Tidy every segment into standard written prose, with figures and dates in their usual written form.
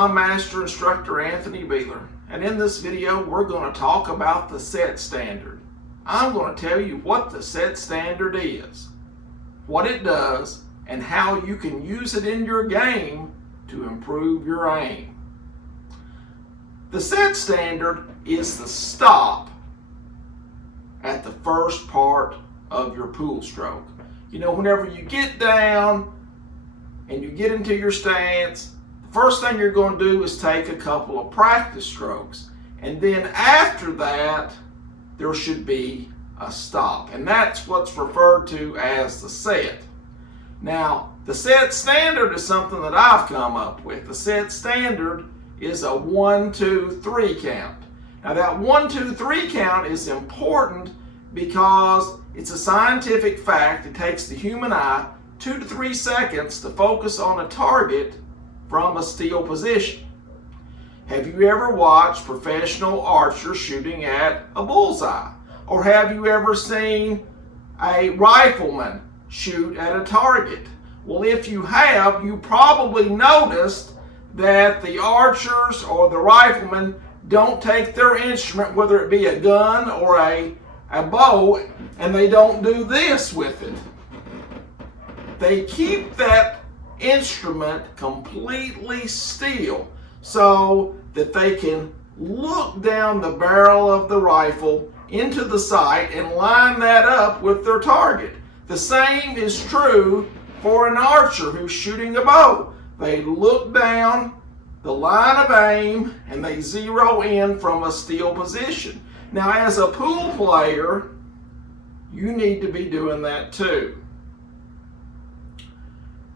I'm Master Instructor Anthony Beeler, and in this video we're going to talk about the set standard. I'm going to tell you what the set standard is, what it does, and how you can use it in your game to improve your aim. The set standard is the stop at the first part of your pool stroke. You know, whenever you get down and you get into your stance, the first thing you're going to do is take a couple of practice strokes. And then after that, there should be a stop. And that's what's referred to as the set. Now, the set standard is something that I've come up with. The set standard is a 1, 2, 3 count. Now that 1, 2, 3 count is important because it's a scientific fact. It takes the human eye 2 to 3 seconds to focus on a target from a still position. Have you ever watched professional archers shooting at a bullseye? Or have you ever seen a rifleman shoot at a target? Well, if you have, you probably noticed that the archers or the riflemen don't take their instrument, whether it be a gun or a bow, and they don't do this with it. They keep that instrument completely still so that they can look down the barrel of the rifle into the sight and line that up with their target. The same is true for an archer who's shooting a bow. They look down the line of aim and they zero in from a still position. Now, as a pool player, you need to be doing that too.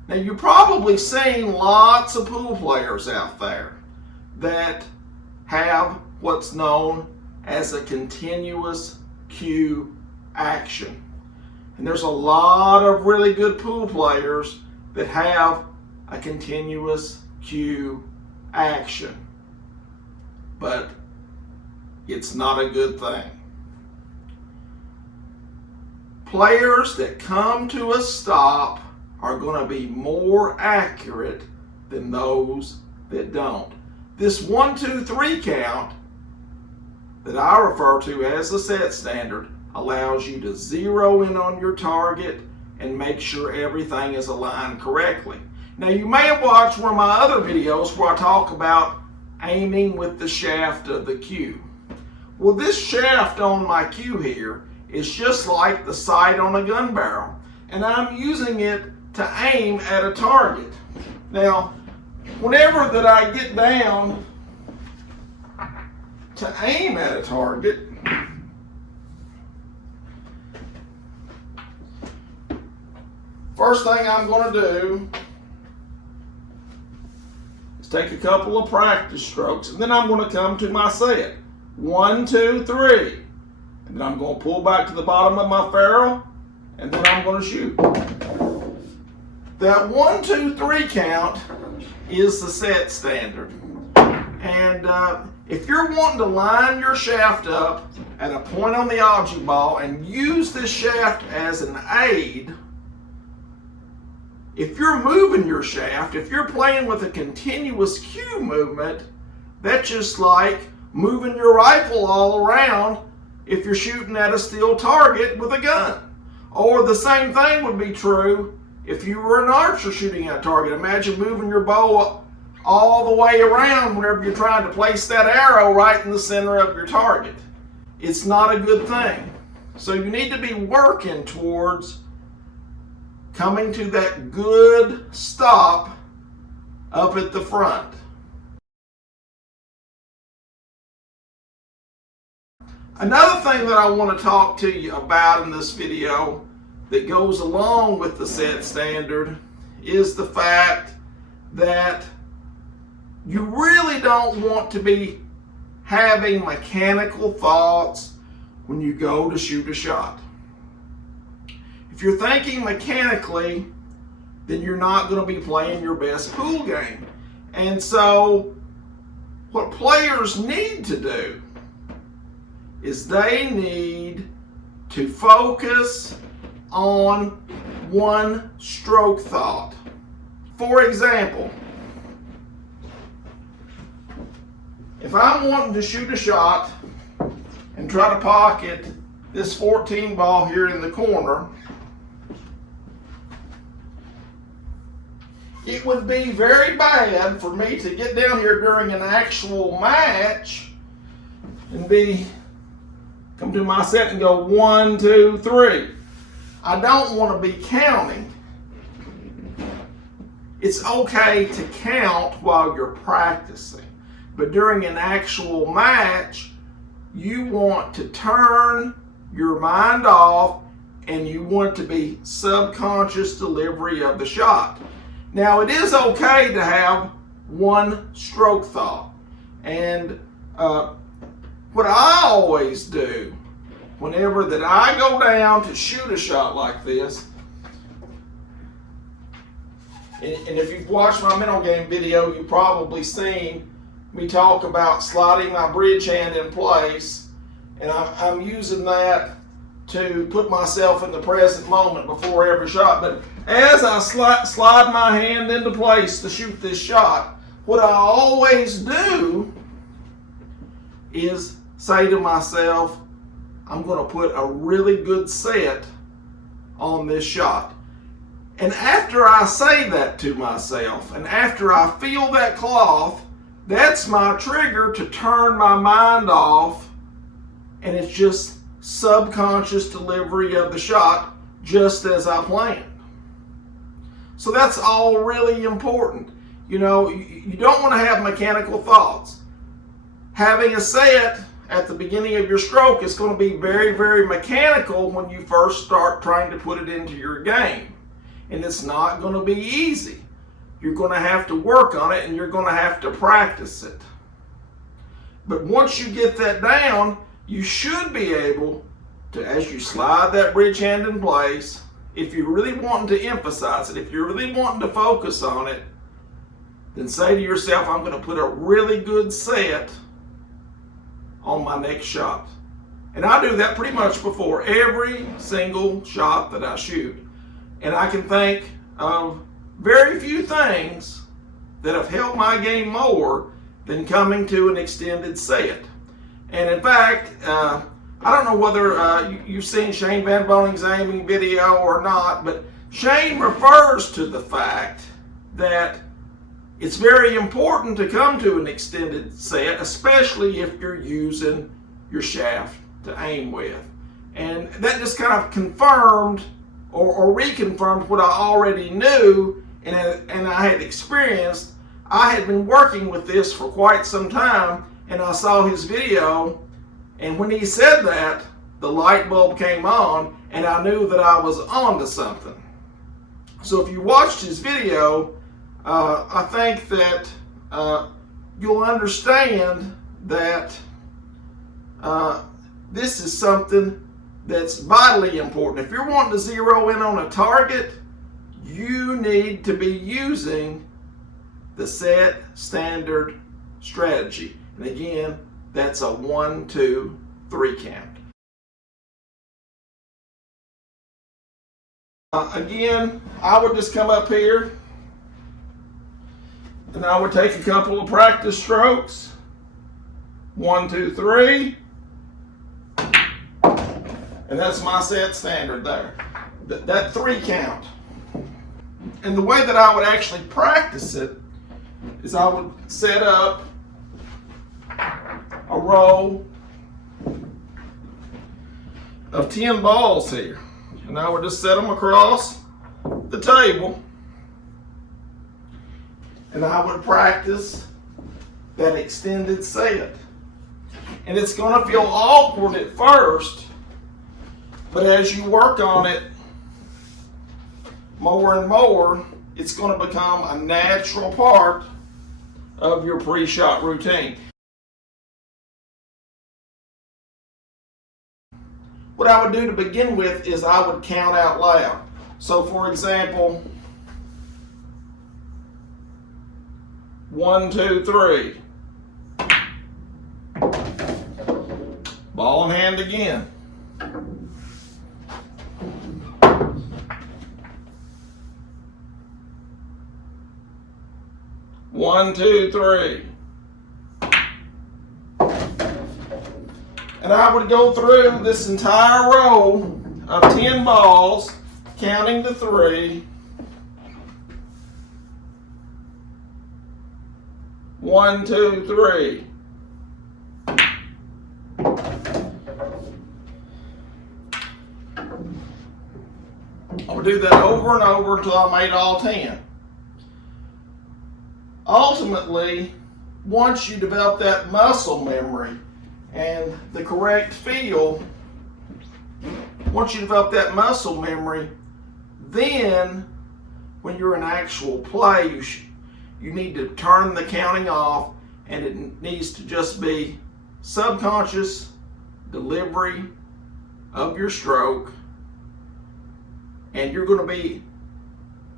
Now, you've probably seen lots of pool players out there that have what's known as a continuous cue action. And there's a lot of really good pool players that have a continuous cue action. But it's not a good thing. Players that come to a stop are going to be more accurate than those that don't. This 1, 2, 3 count that I refer to as the set standard allows you to zero in on your target and make sure everything is aligned correctly. Now, you may have watched one of my other videos where I talk about aiming with the shaft of the cue. Well, this shaft on my cue here is just like the sight on a gun barrel, and I'm using it to aim at a target. Now, whenever that I get down to aim at a target, first thing I'm going to do is take a couple of practice strokes, and then I'm going to come to my set. 1, 2, 3. And then I'm going to pull back to the bottom of my ferrule, and then I'm going to shoot. That 1, 2, 3 count is the set standard. And if you're wanting to line your shaft up at a point on the object ball and use this shaft as an aid, if you're moving your shaft, if you're playing with a continuous cue movement, that's just like moving your rifle all around if you're shooting at a still target with a gun. Or the same thing would be true if you were an archer shooting at a target. Imagine moving your bow all the way around whenever you're trying to place that arrow right in the center of your target. It's not a good thing. So you need to be working towards coming to that good stop up at the front. Another thing that I want to talk to you about in this video that goes along with the set standard is the fact that you really don't want to be having mechanical thoughts when you go to shoot a shot. If you're thinking mechanically, then you're not going to be playing your best pool game. And so what players need to do is they need to focus on one stroke thought. For example, if I'm wanting to shoot a shot and try to pocket this 14 ball here in the corner, it would be very bad for me to get down here during an actual match and come to my set and go 1, 2, 3. I don't want to be counting. It's okay to count while you're practicing, but during an actual match, you want to turn your mind off and you want to be subconscious delivery of the shot. Now, it is okay to have one stroke thought. And what I always do whenever that I go down to shoot a shot like this, and if you've watched my mental game video, you've probably seen me talk about sliding my bridge hand in place, and I'm using that to put myself in the present moment before every shot. But as I slide my hand into place to shoot this shot, what I always do is say to myself, I'm going to put a really good set on this shot. And after I say that to myself, and after I feel that cloth, that's my trigger to turn my mind off, and it's just subconscious delivery of the shot just as I planned. So that's all really important. You know, you don't want to have mechanical thoughts. Having a set at the beginning of your stroke is going to be very, very mechanical when you first start trying to put it into your game. And it's not going to be easy. You're going to have to work on it and you're going to have to practice it. But once you get that down, you should be able to, as you slide that bridge hand in place, if you're really wanting to emphasize it, if you're really wanting to focus on it, then say to yourself, I'm going to put a really good set on my next shot. And I do that pretty much before every single shot that I shoot. And I can think of very few things that have helped my game more than coming to an extended set. And in fact, I don't know whether you've seen Shane Van Boning's aiming video or not, but Shane refers to the fact that it's very important to come to an extended set, especially if you're using your shaft to aim with. And that just kind of confirmed or reconfirmed what I already knew and I had experienced. I had been working with this for quite some time, and I saw his video, and when he said that, the light bulb came on, and I knew that I was onto something. So if you watched his video, I think that you'll understand that this is something that's vitally important. If you're wanting to zero in on a target, you need to be using the set standard strategy. And again, that's a 1, 2, 3 count. Again, I would just come up here and I would take a couple of practice strokes. 1, 2, 3. And that's my set standard there. That 3 count. And the way that I would actually practice it is I would set up a row of 10 balls here. And I would just set them across the table. And I would practice that extended set. And it's going to feel awkward at first, but as you work on it more and more, it's going to become a natural part of your pre-shot routine. What I would do to begin with is I would count out loud. So for example, 1, 2, 3. Ball in hand again. One, 2, 3. And I would go through this entire row of 10 balls, counting to 3. 1, 2, 3. I would do that over and over until I made all 10. Ultimately, once you develop that muscle memory and the correct feel, once you develop that muscle memory, then when you're in actual play, you need to turn the counting off, and it needs to just be subconscious delivery of your stroke, and you're going to be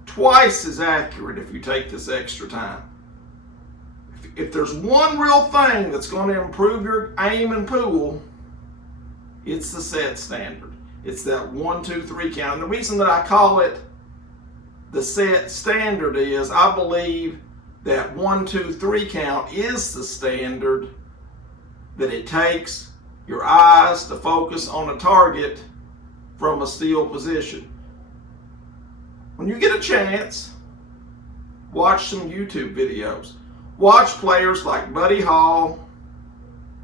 twice as accurate if you take this extra time. If there's one real thing that's going to improve your aim and pool, it's the set standard. It's that 1, 2, 3 count. And the reason that I call it the set standard is I believe that 1, 2, 3 count is the standard that it takes your eyes to focus on a target from a still position. When you get a chance, watch some YouTube videos. Watch players like Buddy Hall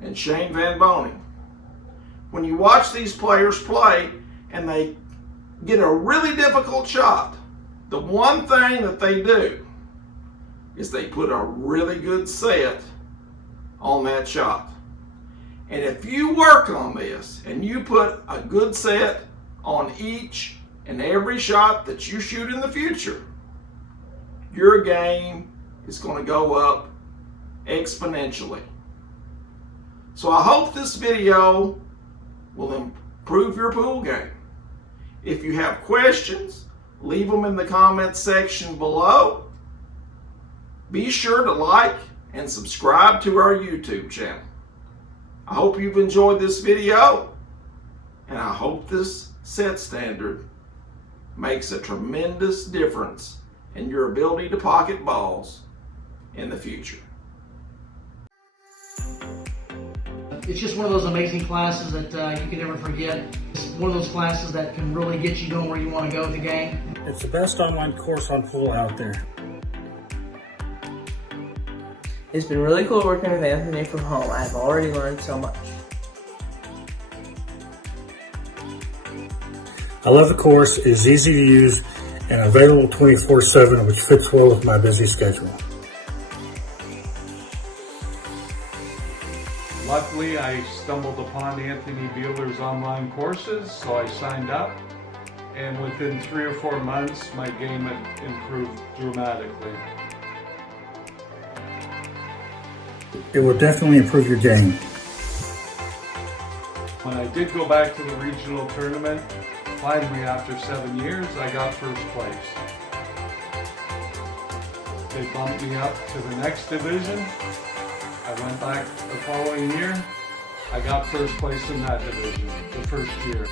and Shane Van Boning. When you watch these players play and they get a really difficult shot, the one thing that they do is they put a really good set on that shot. And if you work on this and you put a good set on each and every shot that you shoot in the future, your game is going to go up exponentially. So I hope this video will improve your pool game. If you have questions, leave them in the comments section below. Be sure to like and subscribe to our YouTube channel. I hope you've enjoyed this video, and I hope this set standard makes a tremendous difference in your ability to pocket balls in the future. It's just one of those amazing classes that you can never forget. It's one of those classes that can really get you going where you want to go with the game. It's the best online course on pool out there. It's been really cool working with Anthony from home. I've already learned so much. I love the course. It is easy to use and available 24/7, which fits well with my busy schedule. Luckily, I stumbled upon Anthony Beeler's online courses, so I signed up. And within 3 or 4 months, my game had improved dramatically. It will definitely improve your game. When I did go back to the regional tournament, finally after 7 years, I got first place. They bumped me up to the next division. I went back the following year. I got first place in that division the first year.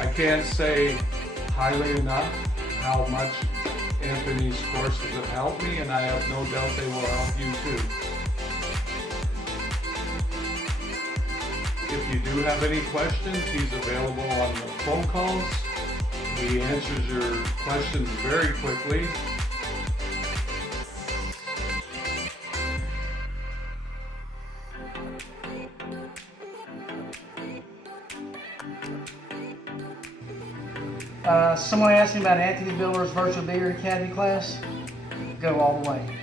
I can't say highly enough how much Anthony's courses have helped me, and I have no doubt they will help you too. If you do have any questions, he's available on the phone calls. He answers your questions very quickly. Someone asked me about Anthony Beeler's Virtual Beer Academy class. Go all the way.